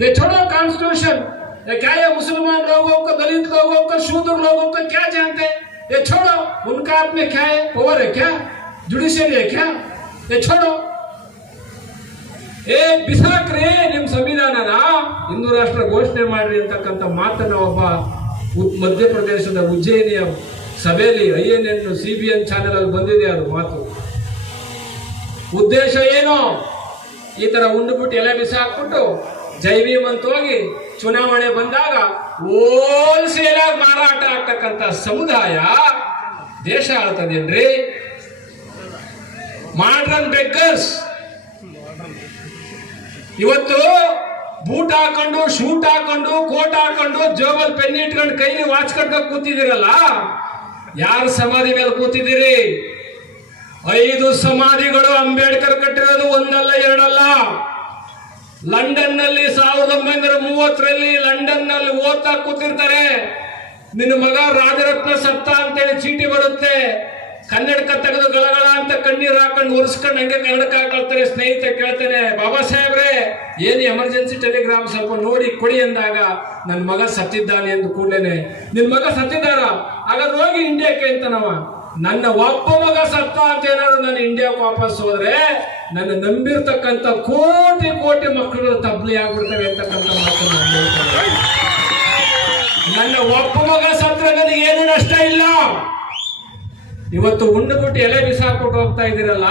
ये छोड़ो कॉन्स्टिट्यूशन, ये क्या है मुसलमान लोगों को, दलित लोगों को, शूद्र लोगों को क्या जानते हैं, ये छोड़ो। उनका आप में क्या है, पावर है क्या, जुडिशियरी है क्या, ये छोड़ो. ಬಿಸಾಕ್ರಿ ನಿಮ್ ಸಂವಿಧಾನನ, ಹಿಂದೂ ರಾಷ್ಟ್ರ ಘೋಷಣೆ ಮಾಡ್ರಿ ಅಂತಕ್ಕಂಥ ಮಾತನ್ನ ಒಬ್ಬ ಮಧ್ಯಪ್ರದೇಶದ ಉಜ್ಜಯಿನಿಯ ಸಭೆಯಲ್ಲಿ INN CBN ಚಾನೆಲ್ ಅಲ್ಲಿ ಬಂದಿದೆ ಅದು ಮಾತು. ಉದ್ದೇಶ ಏನು, ಈ ತರ ಉಂಡುಬಿಟ್ಟು ಎಲೆ ಬಿಸಾಕ್ಬಿಟ್ಟು ಜೈವೀಮ್ ಅಂತ ಹೋಗಿ ಚುನಾವಣೆ ಬಂದಾಗ ಹೋಲ್ಸೇಲ್ ಆಗಿ ಮಾರಾಟ ಆಗ್ತಕ್ಕಂಥ ಸಮುದಾಯ ದೇಶ ಆಳ್ತದೇನ್ರಿ? ಮಾಡ್ರನ್ ಬೆಕ್ಕರ್ಸ್ ಇವತ್ತು ಬೂಟ್ ಹಾಕೊಂಡು, ಶೂಟ್ ಹಾಕೊಂಡು, ಕೋಟ್ ಹಾಕೊಂಡು, ಜೋಬಲ್ ಪೆನ್ ಇಟ್ಕೊಂಡು, ಕೈಲಿ ವಾಚ್ ಕಟ್ಕೊಂಡು ಕೂತಿದ್ದೀರಲ್ಲ, ಯಾರ ಸಮಾಧಿ ಮೇಲೆ ಕೂತಿದ್ದೀರಿ? 5 ಸಮಾಧಿಗಳು ಅಂಬೇಡ್ಕರ್ ಕಟ್ಟಿರೋದು, ಒಂದಲ್ಲ ಎರಡಲ್ಲ. ಲಂಡನ್ ನಲ್ಲಿ 1930ರಲ್ಲಿ ಲಂಡನ್ ನಲ್ಲಿ ಓದ್ತಾ ಕೂತಿರ್ತಾರೆ. ನಿನ್ನ ಮಗ ರಾಜರತ್ನ ಸತ್ತ ಅಂತೇಳಿ ಚೀಟಿ ಬರುತ್ತೆ, ಕನ್ನಡಕ ತೆಗೆದು ಗಳಗಳ ಅಂತ ಕಣ್ಣೀರು ಹಾಕೊಂಡು ಒರೆಸ್ಕೊಂಡು ಹಂಗೆ ಕನ್ನಡಕ ಹಾಕೊಳ್ತಾರೆ. ಸ್ನೇಹಿತ ಕೇಳ್ತಾನೆ, ಬಾಬಾ ಸಾಹೇಬ್ರೆ ಏನು ಎಮರ್ಜೆನ್ಸಿ ಟೆಲಿಗ್ರಾಮ್ ಸ್ವಲ್ಪ ನೋಡಿ ಕೊಡಿ ಅಂದಾಗ, ನನ್ನ ಮಗ ಸತ್ತಿದ್ದಾನೆ ಎಂದು ಕೂಡಲೇನೆ, ನಿನ್ ಮಗ ಸತ್ತಿದ್ದಾರ, ಹಾಗಾದ್ರೆ ಹೋಗಿ ಇಂಡಿಯಾಕ್ಕೆ ಅಂತ ನಾವ, ನನ್ನ ಒಬ್ಬ ಮಗ ಸತ್ತ ಅಂತ ಏನಾದ್ರು ನಾನು ಇಂಡಿಯಾಕ್ಕೆ ವಾಪಸ್ ಹೋದ್ರೆ ನನ್ನ ನಂಬಿರ್ತಕ್ಕಂಥ ಕೋಟಿ ಕೋಟಿ ಮಕ್ಕಳು ತಬ್ಲಿ ಆಗ್ಬಿಡ್ತವೆ ಅಂತಕ್ಕಂಥ ಮಾತನ್ನು ಹೇಳ್ತಾರೆ. ನನ್ನ ಒಬ್ಬ ಮಗ ಸತ್ರ ನನಗೆ ಏನು ನಷ್ಟ ಇಲ್ಲ. ಇವತ್ತು ಉಂಡುಬಿಟ್ಟು ಎಲೆ ಬಿಸಾಕ್ಬಿಟ್ಟು ಹೋಗ್ತಾ ಇದ್ದೀರಲ್ಲ,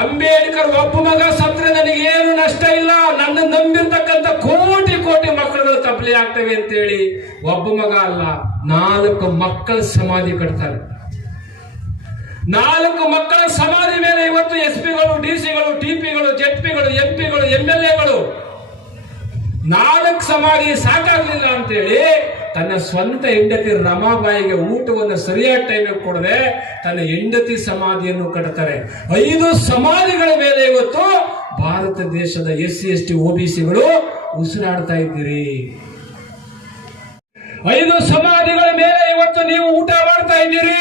ಅಂಬೇಡ್ಕರ್ ಒಬ್ಬ ಮಗ ಸತ್ರೆ ನನಗೇನು ನಷ್ಟ ಇಲ್ಲ, ನನ್ನ ನಂಬಿರ್ತಕ್ಕಂಥ ಕೋಟಿ ಕೋಟಿ ಮಕ್ಕಳುಗಳು ತಪ್ಪಲಿ ಆಗ್ತವೆ ಅಂತೇಳಿ ಒಬ್ಬ ಮಗ ಅಲ್ಲ 4 ಮಕ್ಕಳ ಸಮಾಧಿ ಕಟ್ತಾರೆ. 4 ಮಕ್ಕಳ ಸಮಾಧಿ ಮೇಲೆ ಇವತ್ತು SP ಗಳು, DC ಗಳು, TP ಗಳು, ZP ಗಳು, MP ಗಳು, MLA ಗಳು 4 ಸಮಾಧಿ ಸಾಕಾಗ್ಲಿಲ್ಲ ಅಂತೇಳಿ ತನ್ನ ಸ್ವಂತ ಹೆಂಡತಿ ರಮಾಬಾಯಿಗೆ ಊಟವನ್ನು ಸರಿಯಾದ ಟೈಮಿಗೆ ಕೊಡದೆ ತನ್ನ ಹೆಂಡತಿ ಸಮಾಧಿಯನ್ನು ಕಟ್ತಾರೆ. 5 ಸಮಾಧಿಗಳ ಮೇಲೆ ಇವತ್ತು ಭಾರತ ದೇಶದ SC ST OBCಗಳು ಉಸಿರಾಡ್ತಾ ಇದ್ದೀರಿ. 5 ಸಮಾಧಿಗಳ ಮೇಲೆ ಇವತ್ತು ನೀವು ಊಟ ಮಾಡ್ತಾ ಇದ್ದೀರಿ.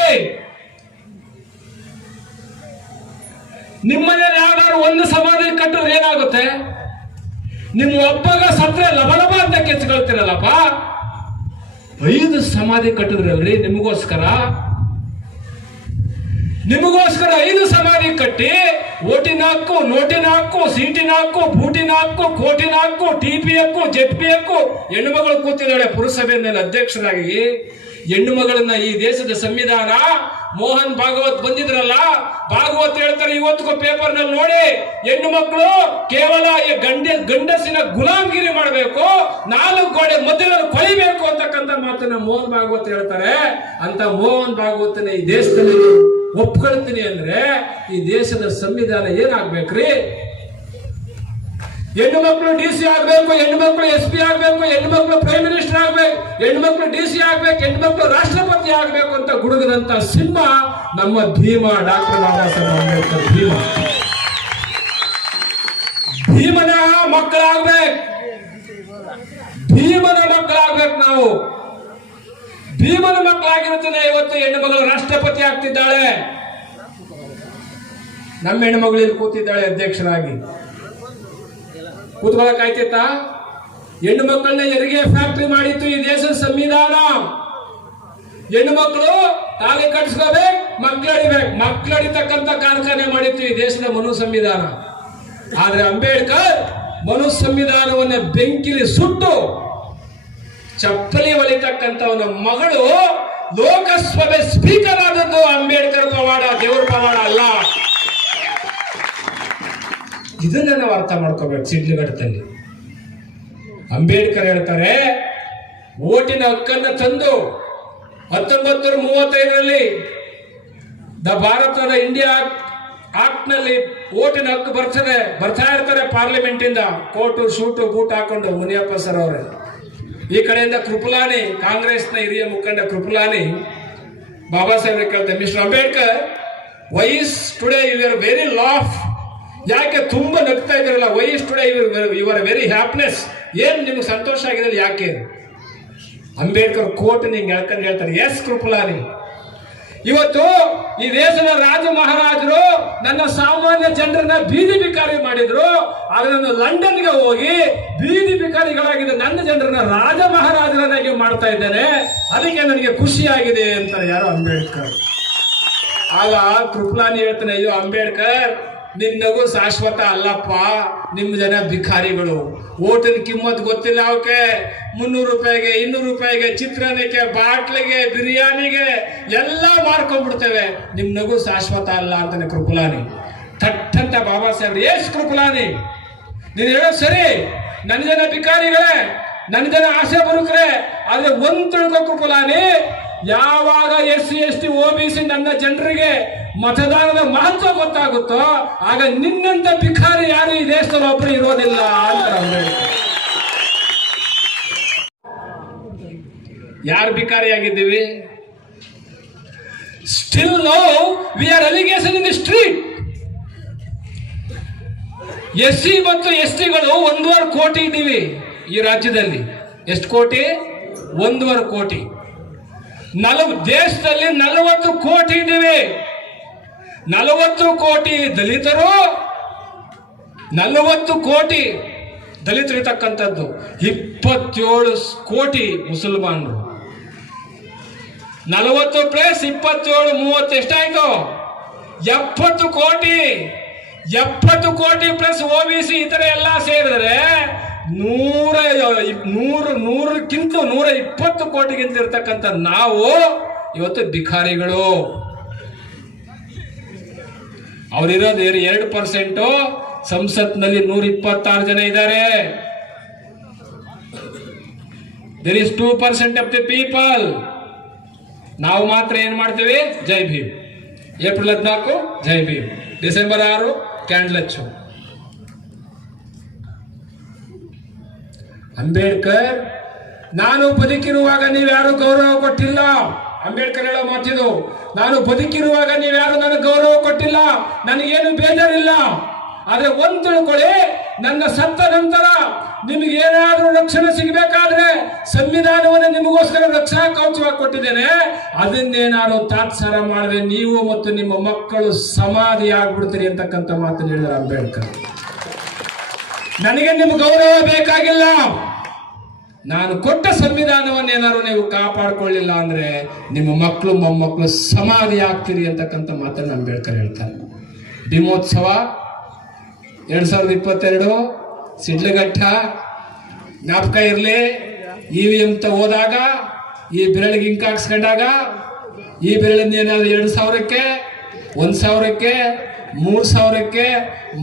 ನಿಮ್ಮನೇಲಿ ಯಾವ್ದಾದ್ರು ಒಂದು ಸಮಾಧಿ ಕಟ್ಟಿದ್ರೆ ಏನಾಗುತ್ತೆ? ನಿಮ್ಮ ಒಬ್ಬಗ ಸತ್ರೆ ಲಬಲಬ ಅಂತ ಕೆಚ್ಕೊಳ್ತಿರಲ್ಲಪ್ಪ. 5 ಸಮಾಧಿ ಕಟ್ಟಿದ್ರಲ್ರಿ ನಿಮಗೋಸ್ಕರ 5 ಸಮಾಧಿ ಕಟ್ಟಿ ಓಟಿನ ಹಕ್ಕು, ನೋಟಿನ ಹಕ್ಕು, ಸೀಟಿನ ಹಕ್ಕು, ಬೂಟಿನ ಹಕ್ಕು, ಕೋಟಿನ ಹಕ್ಕು, TP ಹಕ್ಕು, ZP ಹಕ್ಕು. ಹೆಣ್ಣು ಮಗಳು ಕೂತಿದ್ದಾಳೆ ಪುರಸಭೆ ಮೇಲೆ ಅಧ್ಯಕ್ಷರಾಗಿ. ಹೆಣ್ಣು ಮಗಳನ್ನ ಈ ದೇಶದ ಸಂವಿಧಾನ ಮೋಹನ್ ಭಾಗವತ್ ಬಂದಿದ್ರಲ್ಲ, ಭಾಗವತ್ ಹೇಳ್ತಾರೆ ಇವತ್ತಿಗೂ ಪೇಪರ್ ನಲ್ಲಿ ನೋಡಿ, ಹೆಣ್ಣು ಮಕ್ಕಳು ಕೇವಲ ಗಂಡಸಿನ ಗುಲಾಮಗಿರಿ ಮಾಡಬೇಕು, 4 ಗೋಡೆ ಮಧ್ಯದಲ್ಲಿ ಕೊಳಿಬೇಕು ಅಂತಕ್ಕಂಥ ಮಾತನ್ನ ಮೋಹನ್ ಭಾಗವತ್ ಹೇಳ್ತಾರೆ. ಅಂತ ಮೋಹನ್ ಭಾಗವತನ ಈ ದೇಶದಲ್ಲಿ ಒಪ್ಕೊಳ್ತೀನಿ ಅಂದ್ರೆ ಈ ದೇಶದ ಸಂವಿಧಾನ ಏನಾಗ್ಬೇಕ್ರಿ? ಹೆಣ್ಣು ಮಕ್ಕಳು DC ಆಗ್ಬೇಕು, ಹೆಣ್ಣು ಮಕ್ಕಳು SP ಆಗ್ಬೇಕು, ಹೆಣ್ಣು ಮಕ್ಕಳು ಪ್ರೈಮ್ ಮಿನಿಸ್ಟರ್ ಆಗ್ಬೇಕು, ಹೆಣ್ಣು ಮಕ್ಕಳು DC ಆಗ್ಬೇಕು, ಹೆಣ್ಣು ಮಕ್ಕಳು ರಾಷ್ಟ್ರಪತಿ ಆಗ್ಬೇಕು ಅಂತ ಗುಡುಗದಂತ ಸಿಂಹ ನಮ್ಮ ಭೀಮ, ಡಾಕ್ಟರ್ ಬಾಬಾ ಸಾಹೇಬ್ ಅಂಬೇಡ್ಕರ್. ಭೀಮನ ಮಕ್ಕಳಾಗ್ಬೇಕು, ಭೀಮನ ಮಕ್ಕಳಾಗ್ಬೇಕು ನಾವು. ಭೀಮನ ಮಕ್ಕಳಾಗಿರುತ್ತದೆ ಇವತ್ತು ಹೆಣ್ಣು ಮಗಳು ರಾಷ್ಟ್ರಪತಿ ಆಗ್ತಿದ್ದಾಳೆ. ನಮ್ಮ ಹೆಣ್ಣು ಮಗಳು ಇಲ್ಲಿ ಕೂತಿದ್ದಾಳೆ ಅಧ್ಯಕ್ಷರಾಗಿ. ಕೂತ್ಕೊಳ್ಳಕ್ ಆಯ್ತಾ? ಹೆಣ್ಣು ಮಕ್ಕಳನ್ನ ಹೆರಿಗೆ ಫ್ಯಾಕ್ಟರಿ ಮಾಡಿತ್ತು ಈ ದೇಶದ ಸಂವಿಧಾನ. ಹೆಣ್ಣು ಮಕ್ಕಳು ತಾಲಿ ಕಟ್ಸ್ಕೋಬೇಕು, ಮಕ್ಕಳಡಿಬೇಕು, ಮಕ್ಕಳಡಿತಕ್ಕಂಥ ಕಾರ್ಖಾನೆ ಮಾಡಿತ್ತು ಈ ದೇಶದ ಮನು ಸಂವಿಧಾನ. ಆದ್ರೆ ಅಂಬೇಡ್ಕರ್ ಮನು ಸಂವಿಧಾನವನ್ನ ಬೆಂಕಿಲಿ ಸುಟ್ಟು ಚಪ್ಪಲಿ ಹೊಲಿತಕ್ಕಂಥವನ ಮಗಳು ಲೋಕಸಭೆ ಸ್ಪೀಕರ್ ಆದದ್ದು ಅಂಬೇಡ್ಕರ್ ಪವಾಡ, ದೇವರ ಪವಾಡ ಅಲ್ಲ. ಇದನ್ನ ನಾವು ಅರ್ಥ ಮಾಡ್ಕೋಬೇಕು. ಸಿಡ್ಲುಘಟ್ಟದಲ್ಲಿ ಅಂಬೇಡ್ಕರ್ ಹೇಳ್ತಾರೆ, ಓಟಿನ ಹಕ್ಕನ್ನು ತಂದು 1935ರಲ್ಲಿ ಭಾರತದ ಇಂಡಿಯಾ ಆಕ್ಟ್ ನಲ್ಲಿ ಓಟಿನ ಹಕ್ಕು ಬರ್ತಾ ಇರ್ತಾರೆ ಪಾರ್ಲಿಮೆಂಟ್ ಇಂದ, ಕೋಟು ಶೂಟು ಬೂಟ್ ಹಾಕೊಂಡು ಮುನಿಯಪ್ಪ ಸರ್ ಅವರೇ. ಈ ಕಡೆಯಿಂದ ಕೃಪಲಾನಿ, ಕಾಂಗ್ರೆಸ್ನ ಹಿರಿಯ ಮುಖಂಡ ಕೃಪಲಾನಿ ಬಾಬಾ ಸಾಹೇಬ್ ಕೇಳ್ತಾರೆ, mister Ambedkar, why is today you are very laugh, ಯಾಕೆ ತುಂಬಾ ನಗ್ತಾ ಇದ್ರಲ್ಲ, why is today you are very happiness, ಏನ್ ನಿಮ್ಗೆ ಸಂತೋಷ ಆಗಿದೆ ಯಾಕೆ? ಅಂಬೇಡ್ಕರ್ ಕೋಟ್ ನಿಂಗೆ ಹೇಳ್ಕೊಂಡು ಹೇಳ್ತಾರೆ, ಎಸ್ ಕೃಪಲಾನಿ, ಇವತ್ತು ಈ ದೇಶದ ರಾಜ ಮಹಾರಾಜರು ನನ್ನ ಸಾಮಾನ್ಯ ಜನರನ್ನ ಬೀದಿ ಬಿಕಾರಿ ಮಾಡಿದ್ರು. ಆದ್ರೆ ನಾನು ಲಂಡನ್ಗೆ ಹೋಗಿ ಬೀದಿ ಬಿಕಾರಿಗಳಾಗಿದ್ದ ನನ್ನ ಜನರನ್ನ ರಾಜ ಮಹಾರಾಜರನ್ನಾಗಿ ಮಾಡ್ತಾ ಇದ್ದೇನೆ. ಅದಕ್ಕೆ ನನಗೆ ಖುಷಿಯಾಗಿದೆ ಅಂತಾರೆ ಯಾರು ಅಂಬೇಡ್ಕರ್. ಆಗ ಕೃಪಲಾನಿ ಹೇಳ್ತಾನೆ, ಅಯ್ಯೋ ಅಂಬೇಡ್ಕರ್, ನಿನ್ನಗೂ ಶಾಶ್ವತ ಅಲ್ಲಪ್ಪ, ನಿಮ್ಮ ಜನ ಭಿಕಾರಿಗಳು. ಓಟಿನ ಕಿಮ್ಮತ್ ಗೊತ್ತಿಲ್ಲ ಅವಕ್ಕೆ. 300 ರೂಪಾಯಿಗೆ 200 ರೂಪಾಯಿಗೆ ಚಿತ್ರಾನ್ನಕ್ಕೆ, ಬಾಟ್ಲಿಗೆ, ಬಿರಿಯಾನಿಗೆ ಎಲ್ಲ ಮಾರ್ಕೊಂಡ್ಬಿಡ್ತೇವೆ. ನಿಮ್ ನಗು ಶಾಶ್ವತ ಅಲ್ಲ ಅಂತಾನೆ ಕೃಪಲಾನಿ. ಥಟ್ಟಂತ ಬಾಬಾ ಸಾಹೇಬ್, ಎಸ್ ಕೃಪಲಾನಿ, ನೀನು ಹೇಳೋದು ಸರಿ, ನನ್ನ ಜನ ಭಿಕಾರಿಗಳೇ, ನನ್ನ ಜನ ಆಸೆ ಬರುಕ್ರೆ. ಆದ್ರೆ ಒಂದ್ ತಿಳ್ಕೊ ಕೃಪಲಾನಿ, ಯಾವಾಗ SC ST OBC ನನ್ನ ಜನರಿಗೆ ಮತದಾನದ ಮಹತ್ವ ಗೊತ್ತಾಗುತ್ತೋ ಆಗ ನಿನ್ನಂತ ಭಿಕಾರಿ ಯಾರು ಈ ದೇಶದಲ್ಲಿ ಒಬ್ಬರು ಇರೋದಿಲ್ಲ ಅಂತ ಅಂಬೇಡ್ಕರ್. ಯಾರು ಭಿಕಾರಿಯಾಗಿದ್ದೀವಿ? Still no we are allegation in the street. SC ಮತ್ತು STಗಳು 1.5 ಕೋಟಿ ಇದ್ದೀವಿ ಈ ರಾಜ್ಯದಲ್ಲಿ. ಎಷ್ಟು ಕೋಟಿ? 1.5 ಕೋಟಿ. ದೇಶದಲ್ಲಿ 40 ಕೋಟಿ ಇದ್ದೀವಿ. 40 ಕೋಟಿ ದಲಿತರು, 40 ಕೋಟಿ ದಲಿತರಿರ್ತಕ್ಕಂಥದ್ದು, 27 ಕೋಟಿ ಮುಸಲ್ಮಾನರು. 40 ಪ್ಲಸ್ 27 30 ಎಷ್ಟಾಯ್ತು? 70 ಕೋಟಿ. 70 ಕೋಟಿ ಪ್ಲಸ್ OBC ಇತರ ಎಲ್ಲ ಸೇರಿದ್ರೆ 100ಕ್ಕಿಂತ 120 ಕೋಟಿಗಿಂತ ಇರ್ತಕ್ಕಂಥ ನಾವು ಇವತ್ತು ಭಿಕಾರಿಗಳು. ಅವರಿರೋದು 2%. ಸಂಸತ್ನಲ್ಲಿ 126 ಜನ ಇದ್ದಾರೆ. There is 2% of the people. ನಾವು ಮಾತ್ರ ಏನ್ ಮಾಡ್ತೀವಿ? Jai Bhim. April 14 Jai Bhim, December 6 candle ಹಚ್ಚು. ಅಂಬೇಡ್ಕರ್, ನಾನು ಬದುಕಿರುವಾಗ ನೀವ್ಯಾರು ಗೌರವ ಕೊಟ್ಟಿಲ್ಲ. ಅಂಬೇಡ್ಕರ್ ಹೇಳೋ ಮಾತಿದು, ನಾನು ಬದುಕಿರುವಾಗ ನೀವ್ಯಾರು ನನಗೆ ಗೌರವ ಕೊಟ್ಟಿಲ್ಲ, ನನಗೇನು ಬೇಜಾರಿಲ್ಲ. ಆದ್ರೆ ಒಂದ್ ತಿಳ್ಕೊಳ್ಳಿ, ನನ್ನ ಸತ್ತ ನಂತರ ನಿಮಗೆ ಏನಾದ್ರೂ ರಕ್ಷಣೆ ಸಿಗಬೇಕಾದ್ರೆ ಸಂವಿಧಾನವನ್ನು ನಿಮಗೋಸ್ಕರ ರಕ್ಷಣಾ ಕವಚವಾಗಿ ಕೊಟ್ಟಿದ್ದೇನೆ. ಅದನ್ನೇನಾದ್ರು ತಾತ್ಸಾರ ಮಾಡಿದ್ರೆ ನೀವು ಮತ್ತು ನಿಮ್ಮ ಮಕ್ಕಳು ಸಮಾಧಿ ಆಗ್ಬಿಡ್ತೀರಿ ಅಂತಕ್ಕಂಥ ಮಾತನ್ನು ಹೇಳಿದ್ರು ಅಂಬೇಡ್ಕರ್. ನನಗೆ ನಿಮ್ಮ ಗೌರವ ಬೇಕಾಗಿಲ್ಲ, ನಾನು ಕೊಟ್ಟ ಸಂವಿಧಾನವನ್ನು ಏನಾದ್ರು ನೀವು ಕಾಪಾಡಿಕೊಳ್ಳಿಲ್ಲ ಅಂದ್ರೆ ನಿಮ್ಮ ಮಕ್ಕಳು ಮೊಮ್ಮಕ್ಕಳು ಸಮಾಧಿ ಆಗ್ತೀರಿ ಅಂತಕ್ಕಂಥ ಮಾತನ್ನು ಅಂಬೇಡ್ಕರ್ ಹೇಳ್ತಾರೆ. ಭೀಮೋತ್ಸವ 2022 ಸಿಡ್ಲಘಟ್ಟ ಜ್ಞಾಪಕ ಇರಲಿ. EVM ಹೋದಾಗ ಈ ಬೆರಳಿಗೆ ಇಂಕ್ ಹಾಕ್ಸ್ಕೊಂಡಾಗ ಈ ಬೆರಳಿಂದ ಏನಾದ್ರು 2,000ಕ್ಕೆ 1,000ಕ್ಕೆ 3,000ಕ್ಕೆ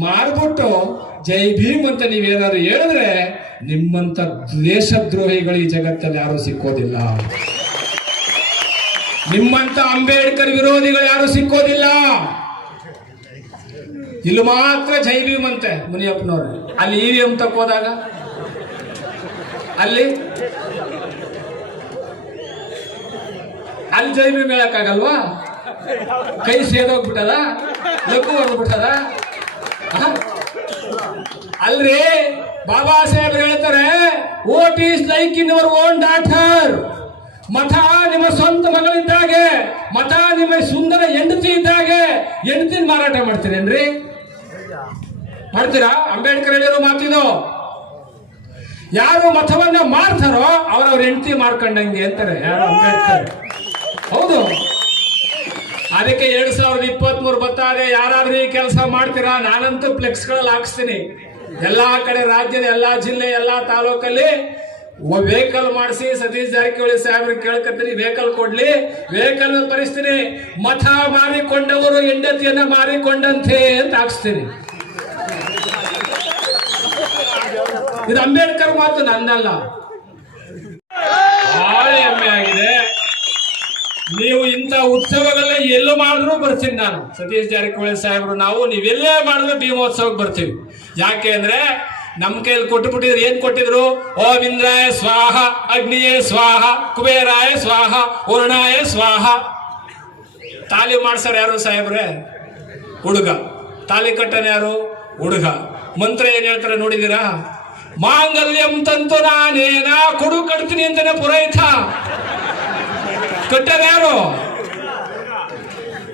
ಮಾರ್ಬಿಟ್ಟು ಜೈ ಭೀಮ್ ಅಂತ ನೀವೇನಾದ್ರು ಹೇಳಿದ್ರೆ ನಿಮ್ಮಂತ ದೇಶದ್ರೋಹಿಗಳು ಈ ಜಗತ್ತಲ್ಲಿ ಯಾರು ಸಿಕ್ಕೋದಿಲ್ಲ. ನಿಮ್ಮಂತ ಅಂಬೇಡ್ಕರ್ ವಿರೋಧಿಗಳು ಯಾರು ಸಿಕ್ಕೋದಿಲ್ಲ. ಇಲ್ಲಿ ಮಾತ್ರ ಜೈ ಭೀಮ್ ಅಂತೆ ಮುನಿಯಪ್ಪನವ್ರು. ಅಲ್ಲಿ EVM ಹೋದಾಗ ಅಲ್ಲಿ ಜೈ ಭೀಮ್ ಹೇಳಕ್ಕಾಗಲ್ವಾ? ಕೈ ಸೇದೋಗ್ಬಿಟ್ಟದ, ಲಘು ಹೊರಗ್ಬಿಟ್ಟದ. ಅಲ್ರಿ ಬಾಬಾ ಸಾಹೇಬ್ ಹೇಳ್ತಾರೆ, vote is like in your own daughter. ಮತ ನಿಮ್ಮ ಸ್ವಂತ ಮಗಳಿದ್ದಾಗೆ, ಮತ ನಿಮ್ಮ ಸುಂದರ ಹೆಂಡತಿ ಇದ್ದಾಗೆ. ಹೆಂಡತಿನ ಮಾರಾಟ ಮಾಡ್ತೀರೇನ್ರಿ? ಮಾಡ್ತೀರಾ? ಅಂಬೇಡ್ಕರ್ ಹೇಳಿರೋ ಮಾತಿದು. ಯಾರು ಮತವನ್ನ ಮಾರ್ತಾರೋ ಅವ್ರವ್ರ ಹೆಂಡತಿ ಮಾರ್ಕೊಂಡಂಗೆ ಅಂತಾರೆ ಯಾರು ಅಂಬೇಡ್ಕರ್. ಹೌದು. ಅದಕ್ಕೆ 2023 ಬರ್ತಾರೆ. ಯಾರಾದ್ರೂ ಈ ಕೆಲಸ ಮಾಡ್ತೀರಾ? ನಾನಂತೂ ಫ್ಲೆಕ್ಸ್ಗಳಲ್ಲಿ ಹಾಕ್ಸ್ತೀನಿ. ಎಲ್ಲಾ ಕಡೆ ರಾಜ್ಯದ ಎಲ್ಲಾ ಜಿಲ್ಲೆ ಎಲ್ಲಾ ತಾಲೂಕಲ್ಲಿ ವೆಹಿಕಲ್ ಮಾಡಿಸಿ ಸತೀಶ್ ಜಾರಕಿಹೊಳಿ ಸಾಹೇಬ್ರಿಗೆ ಕೇಳ್ಕತ್ತೀನಿ, ವೆಹಿಕಲ್ ಕೊಡ್ಲಿ, ವೆಹಿಕಲ್ ಪರಿಸ್ತೀನಿ. ಮತ ಮಾರಿಕೊಂಡವರು ಹೆಂಡತಿಯನ್ನ ಮಾರಿಕೊಂಡಂತೆ ಅಂತ ಹಾಕ್ಸ್ತೀನಿ. ಇದು ಅಂಬೇಡ್ಕರ್ ಮಾತು, ನಂದಲ್ಲ. ಬಹಳ ಹೆಮ್ಮೆ ಆಗಿದೆ. ನೀವು ಇಂಥ ಉತ್ಸವಗಳನ್ನ ಎಲ್ಲೂ ಮಾಡಿದ್ರು ಬರ್ತೀನಿ ನಾನು. ಸತೀಶ್ ಜಾರಕಿಹೊಳಿ ಸಾಹೇಬ್ರು ನಾವು ನೀವೆಲ್ಲೇ ಮಾಡಿದ್ರು ಭೀಮೋತ್ಸವಕ್ಕೆ ಬರ್ತೀವಿ. ಯಾಕೆ ಅಂದ್ರೆ ನಮ್ಮ ಕೈಯಲ್ಲಿ ಕೊಟ್ಟುಬಿಟ್ಟಿದ್ರು. ಏನ್ ಕೊಟ್ಟಿದ್ರು? ಓಂ ಇಂದ್ರಾಯ ಸ್ವಾಹ, ಅಗ್ನಿಯೇ ಸ್ವಾಹ, ಕುಬೇರಾಯ ಸ್ವಾಹ, ವರುಣಾಯ ಸ್ವಾಹ. ತಾಲಿ ಮಾಡ್ಸಾರ ಯಾರು ಸಾಹೇಬ್ರೆ? ಹುಡುಗ. ತಾಲಿ ಕಟ್ಟನ ಯಾರು? ಹುಡುಗ. ಮಂತ್ರ ಏನ್ ಹೇಳ್ತಾರೆ ನೋಡಿದೀರಾ? ಮಾಂಗಲ್ಯಂ ತಂತು ನಾನೇನ, ಕೊಡು ಕಟ್ತೀನಿ ಅಂತಾನೆ ಪುರೋಹಿತ. ಕಟ್ಟದ ಯಾರು?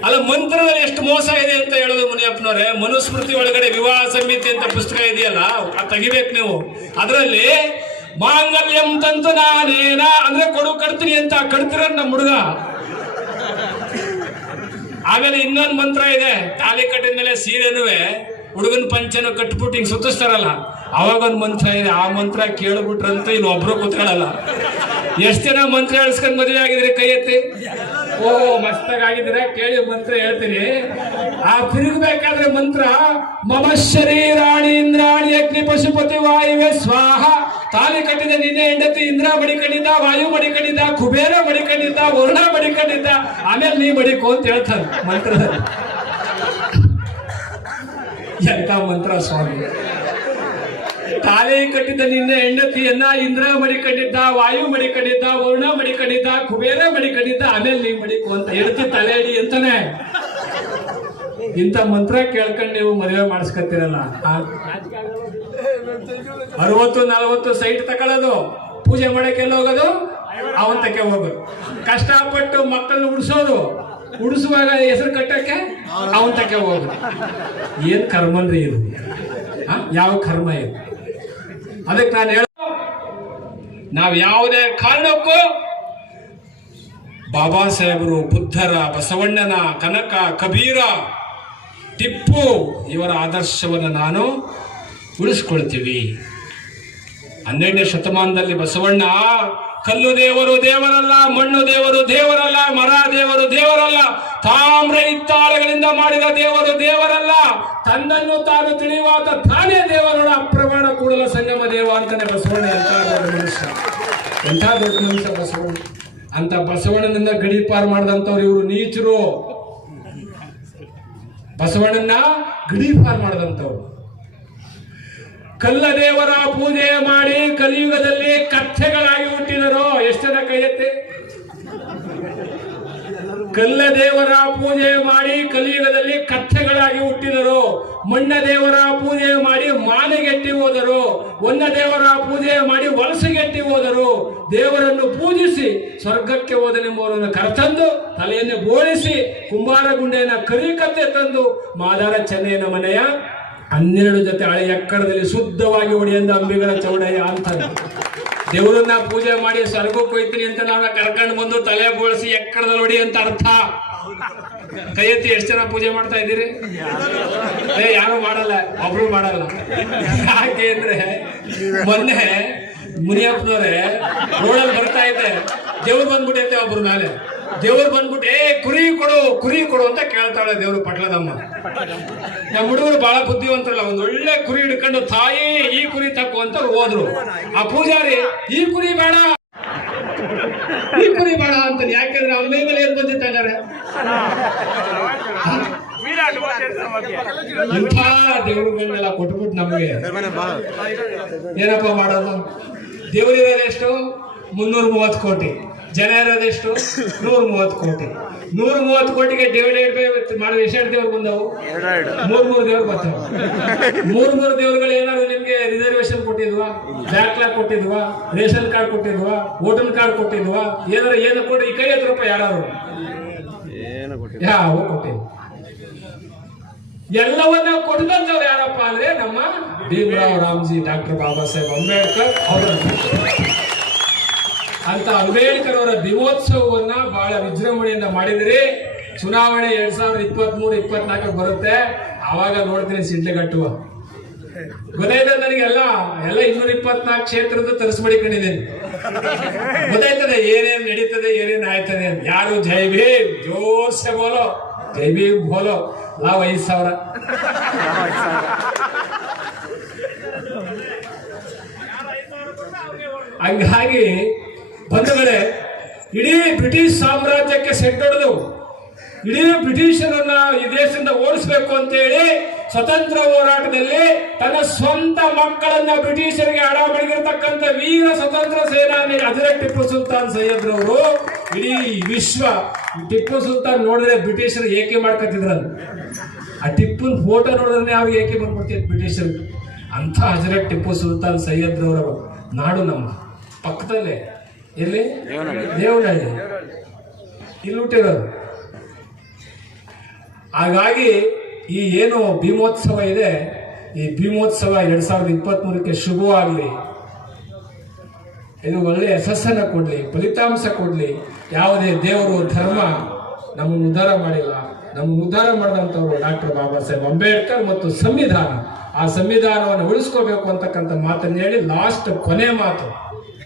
ಅಲ್ಲ, ಮಂತ್ರದಲ್ಲಿ ಎಷ್ಟು ಮೋಸ ಇದೆ ಅಂತ ಹೇಳೋದು ಮುನಿಯಪ್ಪನವ್ರೆ. ಮನುಸ್ಮೃತಿ ಒಳಗಡೆ ವಿವಾಹ ಸಮಿತಿ ಅಂತ ಪುಸ್ತಕ ಇದೆಯಲ್ಲ, ಅದು ತೆಗಿಬೇಕು ನೀವು. ಅದರಲ್ಲಿ ಮಾಂಗಲ್ಯಂ ತಂತು ನಾನೇನ ಅಂದ್ರೆ ಕೊಡು ಕಟ್ತೀನಿ ಅಂತ ಕಟ್ತಿರ ನಮ್ಮ ಹುಡುಗ. ಆಮೇಲೆ ಇನ್ನೊಂದು ಮಂತ್ರ ಇದೆ, ತಾಲಿ ಕಟ್ಟಿದ ಮೇಲೆ ಸೀರೆನುವೆ ಹುಡುಗನ ಪಂಚನು ಕಟ್ಬಿಟ್ಟು ಹಿಂಗ್ ಸುತ್ತಿಸ್ತಾರಲ್ಲ, ಅವಾಗ ಒಂದು ಮಂತ್ರ ಇದೆ. ಆ ಮಂತ್ರ ಕೇಳ್ಬಿಟ್ರಂತೂ ಇಲ್ಲಿ ಒಬ್ರು ಕೂತ್ಕೊಳ್ಳಲ್ಲ. ಎಷ್ಟು ಜನ ಮಂತ್ರ ಹೇಳಿಸ್ಕೊಂಡ್ ಮದುವೆ ಆಗಿದ್ರೆ ಕೈ ಎತ್ತಿ. ಓ ಮಸ್ತಾಗಿದ್ದೀರಾ, ಕೇಳಿ ಮಂತ್ರ ಹೇಳ್ತೀನಿ. ಆ ತಿರುಗಬೇಕಾದ್ರೆ ಮಂತ್ರ ಮಮ ಶರೀರಾಣಿ ಇಂದ್ರಾಣಿ ಅಗ್ನಿ ಪಶುಪತಿ ವಾಯುವೆ ಸ್ವಾಹ. ತಾಲಿ ಕಟ್ಟಿದ ನಿನ್ನೆ ಹೆಂಡತಿ ಇಂದ್ರ ಮಡಿಕೊಂಡಿದ್ದ, ವಾಯು ಮಡಿಕೊಂಡಿದ್ದ, ಕುಬೇರ ಮಡಿಕೊಂಡಿದ್ದ, ವರುಣ ಮಡಿಕೊಂಡಿದ್ದ, ಆಮೇಲೆ ನೀ ಮಡಿಕೋ ಅಂತ ಹೇಳ್ತಾನೆ ಮಂತ್ರದಲ್ಲಿ. ಎಂತ ಮಂತ್ರ ಸ್ವಾಮಿ! ತಾಲಿ ಕಟ್ಟಿದ್ದ ನಿನ್ನೆ ಹೆಂಡತಿಯನ್ನ ಇಂದ್ರ ಮಡಿಕೊಂಡಿದ್ದ, ವಾಯು ಮಡಿಕೊಂಡಿದ್ದ, ವರುಣ ಮಡಿಕೊಂಡಿದ್ದ, ಕುಬೇರ ಮಡಿಕೊಂಡಿದ್ದ, ಆಮೇಲೆ ನೀ ಮಡಿಕೋ ಅಂತ ಹೆಂಡತಿ ತಲೆ ಹಿಡಿ ಅಂತಾನೆ. ಇಂಥ ಮಂತ್ರ ಕೇಳ್ಕೊಂಡು ನೀವು ಮದುವೆ ಮಾಡಿಸ್ಕೊತೀರಲ್ಲ, 60-40 ಸೈಟ್ ತಗೊಳ್ಳೋದು, ಪೂಜೆ ಮಾಡಕ್ಕೆ ಹೋಗೋದು, ಅವಂತಕ್ಕೆ ಹೋಗೋದು, ಕಷ್ಟಪಟ್ಟು ಮಕ್ಕಳನ್ನ ಉಡಿಸುವಾಗ ಹೆಸರು ಕಟ್ಟಕ್ಕೆ ಅವಂತಕ್ಕೆ ಹೋಗೋದು. ಏನ್ ಕರ್ಮನ್ರಿ ಇದು? ಯಾವ ಕರ್ಮ ಇದು? ಅದಕ್ಕೆ ನಾನು ನಾವು ಯಾವುದೇ ಕಾರಣಕ್ಕೂ ಬಾಬಾ ಸಾಹೇಬರು, ಬುದ್ಧರ, ಬಸವಣ್ಣನ, ಕನಕ, ಕಬೀರ, ಟಿಪ್ಪು ಇವರ ಆದರ್ಶವನ್ನು ನಾನು ಉಳಿಸ್ಕೊಳ್ತೀವಿ. 12ನೇ ಶತಮಾನದಲ್ಲಿ ಬಸವಣ್ಣ ಕಲ್ಲು ದೇವರು ದೇವರಲ್ಲ, ಮಣ್ಣು ದೇವರು ದೇವರಲ್ಲ, ಮರ ದೇವರು ದೇವರಲ್ಲ, ತಾಮ್ರ ಇತ್ತಾಳೆಗಳಿಂದ ಮಾಡಿದ ದೇವರು ದೇವರಲ್ಲ, ತನ್ನನ್ನು ತಾನು ತಿಳಿಯುವಾತ ತಾನೇ ದೇವರ ಅಪ್ರಮಾಣ ಕೂಡಲ ಸಂಗಮ ದೇವ ಅಂತಾನೆ ಬಸವಣ್ಣ. ಎಂಥ ದೊಡ್ಡ ಮನುಷ್ಯ, ಎಂಥ ದೊಡ್ಡ ಮನುಷ್ಯ ಬಸವಣ್ಣ. ಅಂತ ಬಸವಣ್ಣನಿಂದ ಗಡೀಪಾರು ಮಾಡಿದಂಥವ್ರು ಇವರು ನೀಚರು. ಬಸವಣ್ಣನ ಗಡೀಪಾರು ಮಾಡಿದಂಥವ್ರು. ಕಲ್ಲ ದೇವರ ಪೂಜೆ ಮಾಡಿ ಕಲಿಯುಗದಲ್ಲಿ ಕಥೆಗಳಾಗಿ ಹುಟ್ಟಿದರು. ಎಷ್ಟು ಜನ ಕೈ ಎತ್ತಿ? ಕಲ್ಲ ದೇವರ ಪೂಜೆ ಮಾಡಿ ಕಲಿಯುಗದಲ್ಲಿ ಕಥೆಗಳಾಗಿ ಹುಟ್ಟಿದರು. ಮಣ್ಣ ದೇವರ ಪೂಜೆ ಮಾಡಿ ಮಾನೆಗೆಟ್ಟಿ ಹೋದರು. ಒನ್ನ ದೇವರ ಪೂಜೆ ಮಾಡಿ ವಲಸೆಗೆಟ್ಟಿ ಹೋದರು. ದೇವರನ್ನು ಪೂಜಿಸಿ ಸ್ವರ್ಗಕ್ಕೆ ಹೋದನೆಂಬುವರನ್ನು ಕರೆತಂದು ತಲೆಯನ್ನು ಬೋಳಿಸಿ ಕುಂಬಾರ ಗುಂಡೆಯನ್ನ ಕರಿಕತ್ತೆ ತಂದು ಮಾದಾರ ಚೆನ್ನಯ್ಯನ ಮನೆಯ 12 ಜೊತೆ ಹಳೆ ಎಕ್ಕಡದಲ್ಲಿ ಶುದ್ಧವಾಗಿ ಹೊಡೆಯಂದ ಅಂಬಿಗರ ಚೌಡಯ್ಯ ಅಂತಾರೆ. ದೇವರನ್ನ ಪೂಜೆ ಮಾಡಿ ಸ್ವರ್ಗಕ್ಕೆ ಹೋಯ್ತೀನಿ ಅಂತ ನಾವು ಕರ್ಕೊಂಡು ಬಂದು ತಲೆ ಬೋಳಿಸಿ ಎಕ್ಕಡದಲ್ಲಿ ಹೊಡಿ ಅಂತ ಅರ್ಥ. ಕೈ ಎತ್ತಿ ಎಷ್ಟು ಜನ ಪೂಜೆ ಮಾಡ್ತಾ ಇದ್ದೀರಿ? ಯಾರು ಮಾಡಲ್ಲ, ಒಬ್ರು ಮಾಡಲ್ಲ. ಯಾಕೆ ಅಂದ್ರೆ ಮೊನ್ನೆ ಮುನಿಯಪ್ಪನವ್ರೆ ರೋಡಲ್ಲಿ ಬರ್ತಾ ಇದ್ದೆ, ದೇವ್ರು ಬಂದ್ಬಿಟ್ಟೈತೆ ಒಬ್ರು ಮೇಲೆ. ದೇವ್ರು ಬಂದ್ಬಿಟ್ಟು ಕುರಿ ಕೊಡು ಅಂತ ಕೇಳ್ತಾಳೆ ದೇವ್ರು ಪಟ್ಲದಮ್ಮ. ನಮ್ಮ ಹುಡುಗರು ಬಹಳ ಬುದ್ಧಿವಂತರಲ್ಲ, ಒಂದ್ ಒಳ್ಳೆ ಕುರಿ ಹಿಡ್ಕೊಂಡು ತಾಯಿ ಈ ಕುರಿ ತಕ್ಕು ಅಂತ ಹೋದ್ರು. ಆ ಪೂಜಾರಿ ಈ ಕುರಿ ಬೇಡ ಅಂತ, ಯಾಕೆಂದ್ರೆ ಅವ್ರ ಮೈ ಮೇಲೆ ಏನ್ ಬಂದಿದ್ದಾರೆ? ಇಂಥ ದೇವ್ರುಗಳನ್ನೆಲ್ಲ ಕೊಟ್ಬಿಟ್ಟು ನಮ್ಗೆ ಏನಪ್ಪಾ ಮಾಡೋದು? ದೇವರಿರೋದು ಎಷ್ಟು? 330 ಕೋಟಿ. ಜನ ಇರೋದೆಷ್ಟು? 130 ಕೋಟಿ. 130 ಕೋಟಿಗೆ ಡಿವೈಡೆಡ್ ಮಾಡಿದ್ರೆ ಎಷ್ಟು ದೇವ್ರು ಬಂದವು? 3 ದೇವ್ರು ಬರ್ತಾವೆ. 3 ದೇವ್ರುಗಳು ಏನಾದ್ರು ನಿಮ್ಗೆ ರಿಸರ್ವೇಶನ್ ಕೊಟ್ಟಿದ್ವಾ? ಬ್ಯಾಕ್ಲಾಗ್ ಕೊಟ್ಟಿದ್ವಾ? ರೇಷನ್ ಕಾರ್ಡ್ ಕೊಟ್ಟಿದ್ವಾ? ವೋಟರ್ ಕಾರ್ಡ್ ಕೊಟ್ಟಿದ್ವಾ? ಏನು ಕೊಟ್ಟು ಈ 50 ರೂಪಾಯಿ ಯಾರು ಯಾವ ಕೊಟ್ಟಿದ್ವು? ಎಲ್ಲವನ್ನ ಕೊಟ್ಟಂತವ್ರು ಯಾರಪ್ಪ ಅಂದ್ರೆ ನಮ್ಮ ಭೀಮರಾವ್ ರಾಮ್ಜಿ, ಡಾಕ್ಟರ್ ಬಾಬಾ ಸಾಹೇಬ್ ಅಂಬೇಡ್ಕರ್ ಅವರು. ಅಂತ ಅಂಬೇಡ್ಕರ್ ಅವರ ದಿನೋತ್ಸವವನ್ನ ಬಹಳ ವಿಜೃಂಭಣೆಯಿಂದ ಮಾಡಿದ್ರಿ. ಚುನಾವಣೆ 2023-24 ಬರುತ್ತೆ, ಆವಾಗ ನೋಡ್ತೀನಿ ಸಿಡ್ಲೆ ಕಟ್ಟುವ. ಗೊತ್ತಾಯ್ತದೆ ನನಗೆಲ್ಲ 224 ಕ್ಷೇತ್ರದ ತರಿಸ್ಬಿಡಿಕೊಂಡಿದ್ದೀನಿ. ಗೊತ್ತಾಯ್ತದೆ ಏನೇನು ನಡೀತದೆ, ಏನೇನು ಆಯ್ತದೆ. ಯಾರು ಜೈ ಭೀಮ್ ಜೋರ್ಸೆ ಬೋಲೋ, ಜೈ ಭೀಮ್ ಬೋಲೋ, ನಾವು 5,000. ಹಂಗಾಗಿ ಬಂಧುಗಳೇ, ಇಡೀ ಬ್ರಿಟಿಷ್ ಸಾಮ್ರಾಜ್ಯಕ್ಕೆ ಸೆಟ್ಟೊಡೆದು ಇಡೀ ಬ್ರಿಟಿಷರನ್ನ ಈ ದೇಶದಿಂದ ಓಡಿಸಬೇಕು ಅಂತ ಹೇಳಿ ಸ್ವತಂತ್ರ ಹೋರಾಟದಲ್ಲಿ ತನ್ನ ಸ್ವಂತ ಮಕ್ಕಳನ್ನ ಬ್ರಿಟಿಷರಿಗೆ ಹಣ ಮಾಡಿರ್ತಕ್ಕಂಥ ವೀರ ಸ್ವತಂತ್ರ ಸೇನಾನಿ ಹಜರತ್ ಟಿಪ್ಪು ಸುಲ್ತಾನ್ ಸೈಯದ್ರವರು ಇಡೀ ವಿಶ್ವ ಟಿಪ್ಪು ಸುಲ್ತಾನ್ ನೋಡಿದ್ರೆ ಬ್ರಿಟಿಷರು ಏಕೆ ಮಾಡ್ಕೊತಿದ್ರಲ್ಲ. ಆ ಟಿಪ್ಪುನ ಫೋಟೋ ನೋಡಿದ್ರೆ ಅವ್ರಿಗೆ ಏಕೆ ಬಂದ್ಬಿಡ್ತಿತ್ತು ಬ್ರಿಟಿಷರಿಗೆ. ಅಂತ ಹಜರತ್ ಟಿಪ್ಪು ಸುಲ್ತಾನ್ ಸೈಯದ್ರವರ ನಾಡು ನಮ್ಮ ಪಕ್ಕದಲ್ಲೇ, ಎಲ್ಲಿ? ದೇವನಹಳ್ಳಿ. ಇಲ್ಲಿ ಹುಟ್ಟಿರೋದು. ಹಾಗಾಗಿ ಈ ಏನು ಭೀಮೋತ್ಸವ ಇದೆ, ಈ ಭೀಮೋತ್ಸವ 2023ಕ್ಕೆ ಶುಭವಾಗಲಿ. ಇದು ಒಳ್ಳೆಯ ಯಶಸ್ಸನ್ನು ಕೊಡ್ಲಿ, ಫಲಿತಾಂಶ ಕೊಡ್ಲಿ. ಯಾವುದೇ ದೇವರು ಧರ್ಮ ನಮ್ಮನ್ನು ಉದ್ಧಾರ ಮಾಡಿಲ್ಲ. ನಮ್ಮನ್ನು ಉದ್ಧಾರ ಮಾಡಿದಂಥವ್ರು ಡಾಕ್ಟರ್ ಬಾಬಾ ಸಾಹೇಬ್ ಅಂಬೇಡ್ಕರ್ ಮತ್ತು ಸಂವಿಧಾನ. ಆ ಸಂವಿಧಾನವನ್ನು ಉಳಿಸ್ಕೋಬೇಕು ಅಂತಕ್ಕಂಥ ಮಾತನ್ನು ಹೇಳಿ ಲಾಸ್ಟ್ ಕೊನೆ ಮಾತು